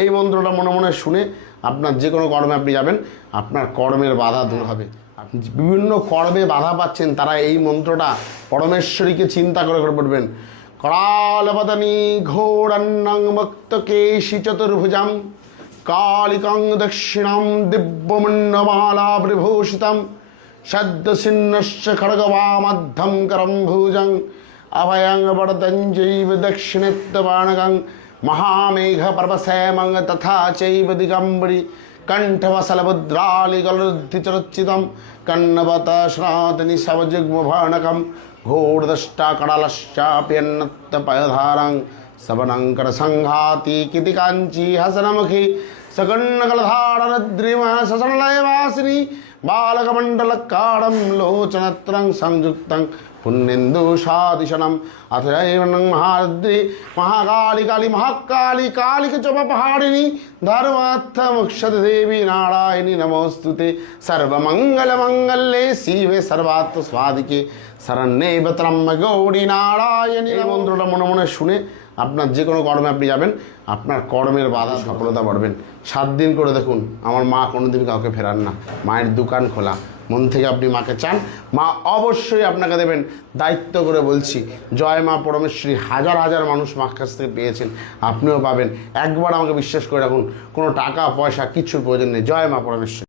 এই মন্ত্রটা মনে মনে শুনে আপনার যে কোনো কর্মে আপনি যাবেন, আপনার কর্মের বাধা দূর হবে। আপনি বিভিন্ন কর্মে বাধা পাচ্ছেন, তারা এই মন্ত্রটা পরমেশ্বরীকে চিন্তা করে পড়বেন। करालवदनी घोरन्नं मक्तकेशि चतुर्भुजं कालिकं दक्षिणं दिव्यमण्डमालाविभूषितं शब्दसिन्नश्च खड्गवामद्धं करं भुजं अभयं वरदं चैव दक्षिणेत्तबाणकं महामेघपर्वसेमं तथा चैव दिगम्बरी कंठवसलभद्रालिगलरुद्धिचरच्चितं कन्नवतश्रातनि सवजुग्मभाणकं घोरदष्टाकडालश्चाप्यन्नत्तपयधारं सवनङ्करसङ्घाति कितिकाञ्ची हसनमुखी सकण्डकलधारणद्रिमः ससनलयवासिनी बालकमण्डलकाडं लोचनत्रं संयुक्तं पुण्येन्दुषादिशनम् अथैवनं महारुद्री महाकाली काली महाकाली कालिकचोपहारिणी धर्मार्थमुक्षत देवी नारायणी नमोस्तुते सर्वमङ्गलमङ्गल्ये शिवे सर्वार्थस्वादिके शरण्ये त्र्यम्बके गौरी नारायणी। এই মন্ত্রটা মনে মনে শুনে আপনার যে কোনো কর্মে আপনি যাবেন, আপনার কর্মের বাধা সফলতা বাড়বেন। 7 দিন করে দেখুন, আমার মা কোনোদিন কাউকে ফেরান না, মায়ের দোকান খোলা। মন থেকে আপনি মাকে চান, মা অবশ্যই আপনাকে দেবেন। দায়িত্ব করে বলছি, জয় মা পরমেশ্বরী। হাজার হাজার মানুষ মার কাছ থেকে পেয়েছেন, আপনিও পাবেন। একবার আমাকে বিশ্বাস করে রাখুন, কোনো টাকা পয়সা কিচ্ছুর প্রয়োজন নেই। জয় মা পরমেশ্বরী।